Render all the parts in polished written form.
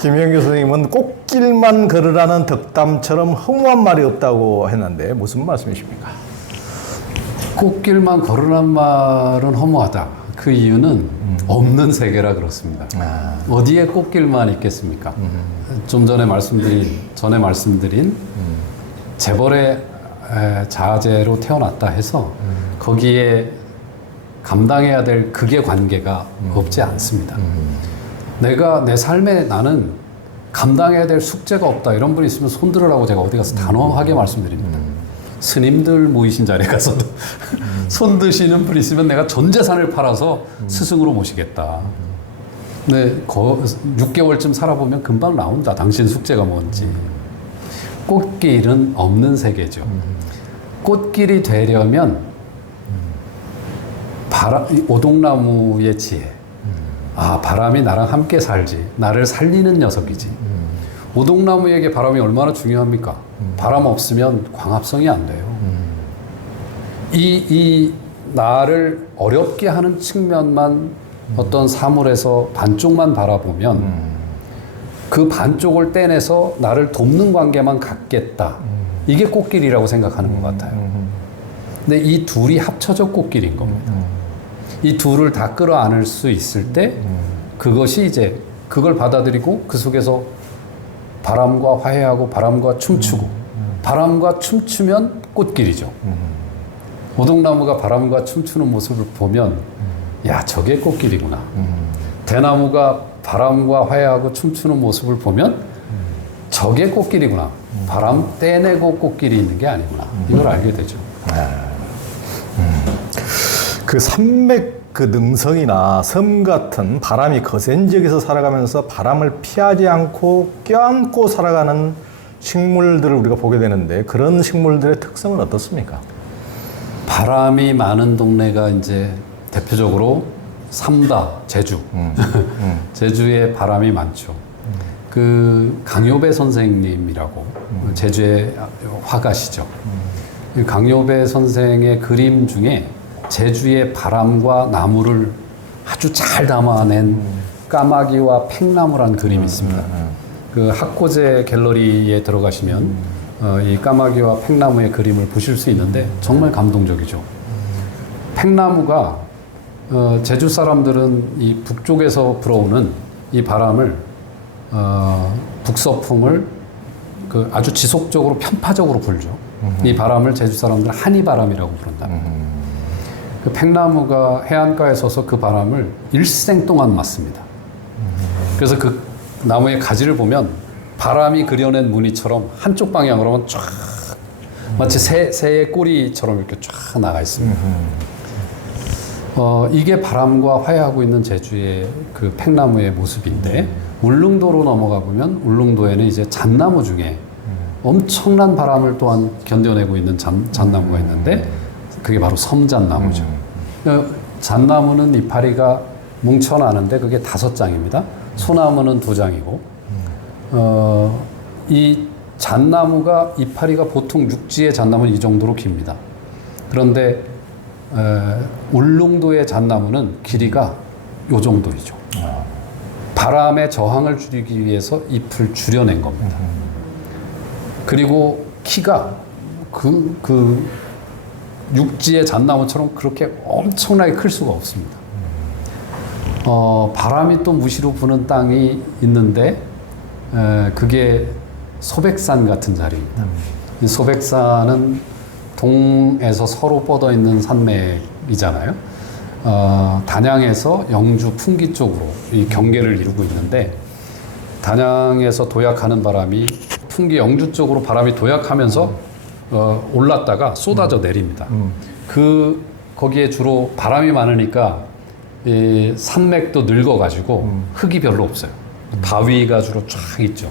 김영규 선생님은 꽃길만 걸으라는 덕담처럼 허무한 말이 없다고 했는데 무슨 말씀이십니까? 꽃길만 걸으란 말은 허무하다. 그 이유는 없는 세계라 그렇습니다. 어디에 꽃길만 있겠습니까? 좀 전에 말씀드린 재벌의 자제로 태어났다 해서 거기에 감당해야 될 극의 관계가 없지 않습니다. 내가 내 삶에 나는 감당해야 될 숙제가 없다 이런 분이 있으면 손들으라고 제가 어디 가서 단호하게 말씀드립니다. 스님들 모이신 자리에 가서도 손 드시는 분이 있으면 내가 전 재산을 팔아서 스승으로 모시겠다. 근데 6개월쯤 살아보면 금방 나온다. 당신 숙제가 뭔지. 꽃길은 없는 세계죠. 꽃길이 되려면 오동나무의 지혜. 아, 바람이 나랑 함께 살지. 나를 살리는 녀석이지. 오동나무에게 바람이 얼마나 중요합니까? 바람 없으면 광합성이 안 돼요. 이 나를 어렵게 하는 측면만 어떤 사물에서 반쪽만 바라보면 그 반쪽을 떼내서 나를 돕는 관계만 갖겠다. 이게 꽃길이라고 생각하는 것 같아요. 근데 이 둘이 합쳐져 꽃길인 겁니다. 이 둘을 다 끌어안을 수 있을 때 그것이 이제 그걸 받아들이고 그 속에서 바람과 화해하고 바람과 춤추고 바람과 춤추면 꽃길이죠. 오동나무가 바람과 춤추는 모습을 보면 야, 저게 꽃길이구나. 대나무가 바람과 화해하고 춤추는 모습을 보면 저게 꽃길이구나. 바람 떼내고 꽃길이 있는 게 아니구나. 이걸 알게 되죠. 그 산맥 그 능성이나 섬 같은 바람이 거센 지역에서 살아가면서 바람을 피하지 않고 껴안고 살아가는 식물들을 우리가 보게 되는데 그런 식물들의 특성은 어떻습니까? 바람이 많은 동네가 이제 대표적으로 삼다, 제주. 제주에 바람이 많죠. 그 강요배 선생님이라고 제주의 화가시죠. 강요배 선생의 그림 중에 제주의 바람과 나무를 아주 잘 담아낸 까마귀와 팽나무라는 그림이 있습니다. 그 학고제 갤러리에 들어가시면 이 까마귀와 팽나무의 그림을 보실 수 있는데 정말 감동적이죠. 팽나무가 제주 사람들은 이 북쪽에서 불어오는 이 바람을 북서풍을 그 아주 지속적으로 편파적으로 불죠. 이 바람을 제주 사람들은 한이바람이라고 부른답니다. 그 팽나무가 해안가에 서서 그 바람을 일생 동안 맞습니다. 그래서 그 나무의 가지를 보면 바람이 그려낸 무늬처럼 한쪽 방향으로만 쫙 마치 새의 꼬리처럼 이렇게 쫙 나가 있습니다. 이게 바람과 화해하고 있는 제주의 그 팽나무의 모습인데 울릉도로 넘어가 보면 울릉도에는 이제 잣나무 중에 엄청난 바람을 또한 견뎌내고 있는 잣나무가 있는데 그게 바로 섬잣나무죠. 잣나무는 이파리가 뭉쳐나는데 그게 5장입니다. 소나무는 2장이고 이 잣나무가 이파리가 보통 육지의 잣나무는 이 정도로 깁니다. 그런데 울릉도의 잣나무는 길이가 요 정도이죠. 바람의 저항을 줄이기 위해서 잎을 줄여낸 겁니다. 그리고 키가 그 육지의 잣나무처럼 그렇게 엄청나게 클 수가 없습니다. 바람이 또 무시로 부는 땅이 있는데 그게 소백산 같은 자리입니다. 이 소백산은 동에서 서로 뻗어 있는 산맥이잖아요. 단양에서 영주 풍기 쪽으로 이 경계를 이루고 있는데 단양에서 도약하는 바람이 풍기 영주 쪽으로 바람이 도약하면서 올랐다가 쏟아져 내립니다. 거기에 주로 바람이 많으니까 이 산맥도 늙어가지고 흙이 별로 없어요. 바위가 주로 쫙 있죠.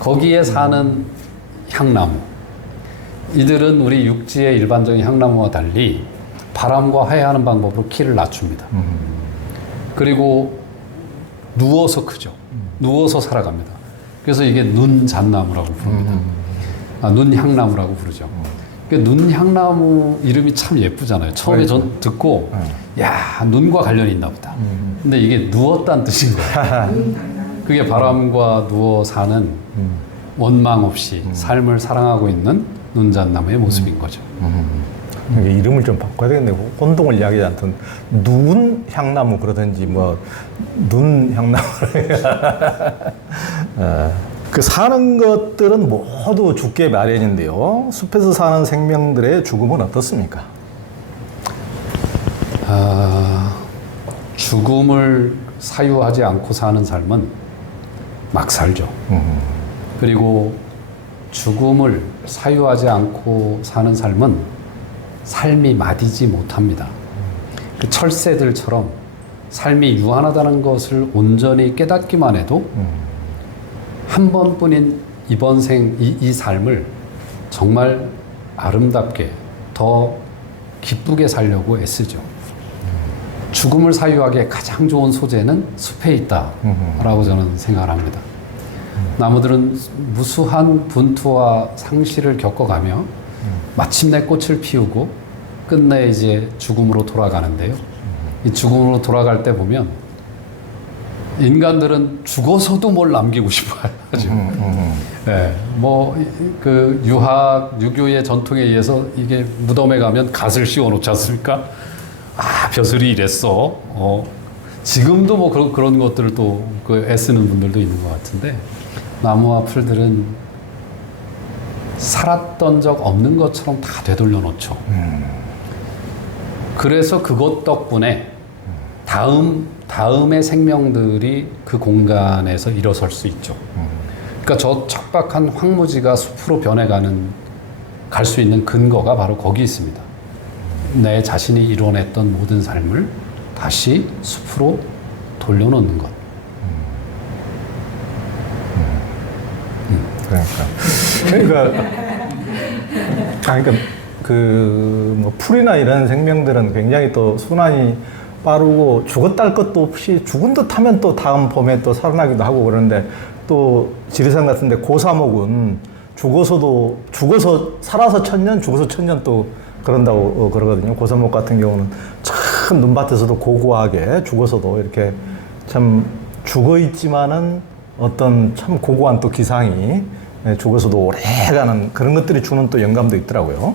거기에 사는 향나무. 이들은 우리 육지의 일반적인 향나무와 달리 바람과 화해하는 방법으로 키를 낮춥니다. 그리고 누워서 크죠. 누워서 살아갑니다. 그래서 이게 눈잣나무라고 부릅니다. 눈향나무라고 부르죠. 눈향나무 이름이 참 예쁘잖아요. 처음에 전 듣고 야, 눈과 관련이 있나 보다. 근데 이게 누웠다는 뜻인 거예요. 그게 바람과 누워 사는 원망 없이 삶을 사랑하고 있는 눈잣나무의 모습인 거죠. 이게 이름을 좀 바꿔야 되겠네요. 혼동을 이야기하지 않던 눈 향나무 그러든지 뭐 눈 향나무를 그 사는 것들은 모두 죽게 마련인데요. 숲에서 사는 생명들의 죽음은 어떻습니까? 죽음을 사유하지 않고 사는 삶은 막 살죠. 그리고 죽음을 사유하지 않고 사는 삶은 삶이 마디지 못합니다. 그 철새들처럼 삶이 유한하다는 것을 온전히 깨닫기만 해도 한 번뿐인 이번 이 삶을 정말 아름답게 더 기쁘게 살려고 애쓰죠. 죽음을 사유하기에 가장 좋은 소재는 숲에 있다라고 저는 생각을 합니다. 나무들은 무수한 분투와 상실을 겪어가며 마침내 꽃을 피우고 끝내 이제 죽음으로 돌아가는데요. 이 죽음으로 돌아갈 때 보면 인간들은 죽어서도 뭘 남기고 싶어 하죠. 네, 그 유교의 전통에 의해서 이게 무덤에 가면 갓을 씌워 놓지 않습니까? 아, 벼슬이 이랬어. 지금도 뭐 그런 것들을 또 그 애쓰는 분들도 있는 것 같은데, 나무와 풀들은 살았던 적 없는 것처럼 다 되돌려 놓죠. 그래서 그것 덕분에 다음의 생명들이 그 공간에서 일어설 수 있죠. 그러니까 저 척박한 황무지가 숲으로 갈 수 있는 근거가 바로 거기 있습니다. 내 자신이 이뤄냈던 모든 삶을 다시 숲으로 돌려놓는 것. 그러니까 뭐 풀이나 이런 생명들은 굉장히 또 순환이 빠르고 죽었다 할 것도 없이 죽은 듯 하면 또 다음 봄에 또 살아나기도 하고 그러는데, 또 지리산 같은데 고사목은 죽어서 살아서 천년, 죽어서 천년 또 그런다고 그러거든요. 고사목 같은 경우는 참 눈밭에서도 고고하게 죽어서도 이렇게 참 죽어 있지만은 어떤 참 고고한 또 기상이 죽어서도 오래가는 그런 것들이 주는 또 영감도 있더라고요.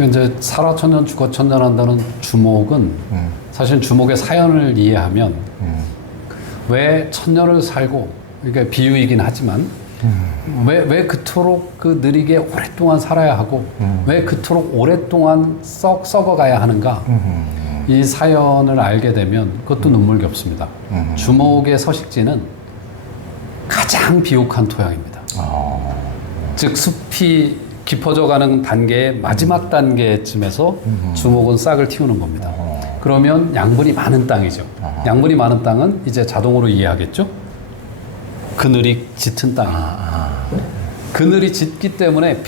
이제 살아 천년 죽어 천년 한다는 주목은 사실 주목의 사연을 이해하면 왜 천년을 살고, 그러니까 비유이긴 하지만 왜 그토록 그 느리게 오랫동안 살아야 하고 왜 그토록 오랫동안 썩어가야 하는가, 이 사연을 알게 되면 그것도 눈물겹습니다. 주목의 서식지는 가장 비옥한 토양입니다. 즉 숲이 깊어져가는 단계의 마지막 단계쯤에서 주목은 싹을 틔우는 겁니다. 그러면 양분이 많은 땅이죠. 양분이 많은 땅은 이제 자동으로 이해하겠죠? 그늘이 짙은 땅. 그늘이 짙기 때문에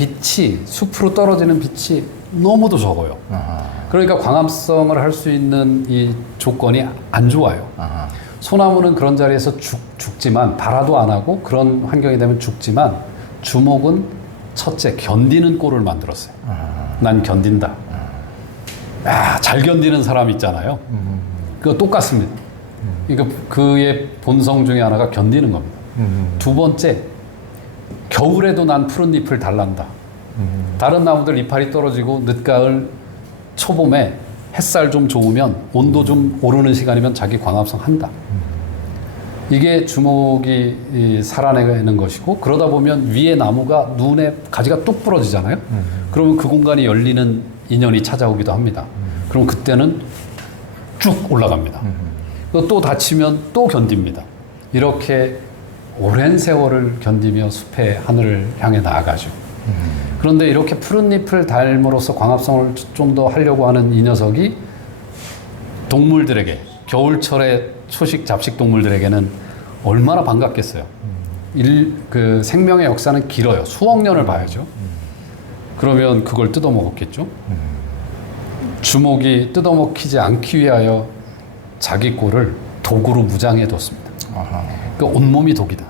숲으로 떨어지는 빛이 너무도 적어요. 그러니까 광합성을 할 수 있는 이 조건이 안 좋아요. 소나무는 그런 자리에서 죽지만, 발화도 안 하고 그런 환경이 되면 죽지만, 주목은 첫째 견디는 꼴을 만들었어요. 난 견딘다. 잘 견디는 사람 있잖아요. 그거 똑같습니다. 그러니까 그의 본성 중에 하나가 견디는 겁니다. 두 번째, 겨울에도 난 푸른 잎을 달란다. 다른 나무들 이파리 떨어지고 늦가을 초봄에 햇살 좀 좋으면, 온도 좀 오르는 시간이면 자기 광합성 한다. 이게 주목이 살아내는 것이고, 그러다 보면 위에 나무가 눈에 가지가 뚝 부러지잖아요. 그러면 그 공간이 열리는 인연이 찾아오기도 합니다. 그럼 그때는 쭉 올라갑니다. 또 다치면 또 견딥니다. 이렇게 오랜 세월을 견디며 숲의 하늘을 향해 나아가죠. 그런데 이렇게 푸른 잎을 닮으로써 광합성을 좀 더 하려고 하는 이 녀석이 동물들에게, 겨울철에 초식 잡식 동물들에게는 얼마나 반갑겠어요. 그 생명의 역사는 길어요. 수억 년을 봐야죠. 그러면 그걸 뜯어먹었겠죠. 주목이 뜯어먹히지 않기 위하여 자기 꼴을 독으로 무장해뒀습니다. 그 온몸이 독이다.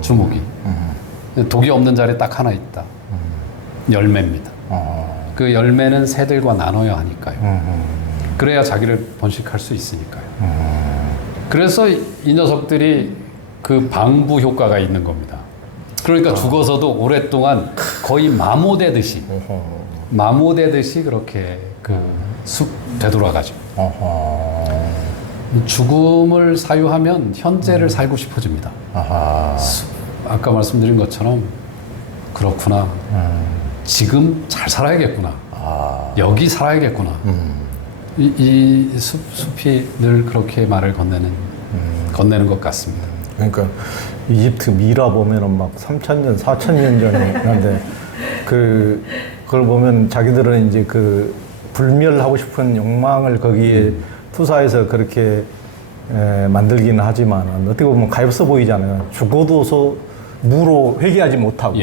주목이. 독이 없는 자리에 딱 하나 있다. 열매입니다. 그 열매는 새들과 나눠야 하니까요. 그래야 자기를 번식할 수 있으니까요. 그래서 이 녀석들이 그 방부 효과가 있는 겁니다. 그러니까 죽어서도 오랫동안 거의 마모되듯이 그렇게 그 쑥 되돌아가죠. 죽음을 사유하면 현재를 살고 싶어집니다. 아까 말씀드린 것처럼 그렇구나. 지금 잘 살아야겠구나. 여기 살아야겠구나. 이 숲이 늘 그렇게 말을 건네는 것 같습니다. 그러니까 이집트 미라 보면은 막 3,000년, 4,000년 전에 하는데 그걸 보면 자기들은 이제 그 불멸하고 싶은 욕망을 거기에 투사해서 그렇게 만들기는 하지만 어떻게 보면 가엾어 보이잖아요. 죽어도서 무로 회귀하지 못하고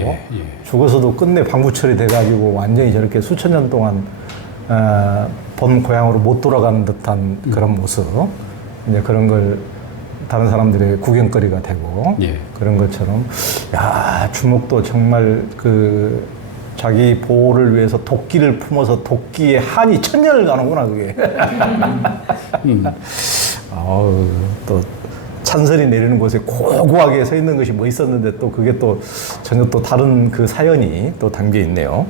죽어서도 끝내 방부 처리돼가지고 완전히 저렇게 수천 년 동안 본 고향으로 못 돌아가는 듯한 그런 모습, 이제 그런 걸 다른 사람들의 구경거리가 되고 그런 것처럼 야, 주목도 정말 그 자기 보호를 위해서 도끼를 품어서 도끼에 한이 1000년을 가는구나 그게. 아우, 또 찬설이 내리는 곳에 고고하게 서 있는 것이 뭐 있었는데 또 그게 또 전혀 또 다른 그 사연이 또 담겨 있네요.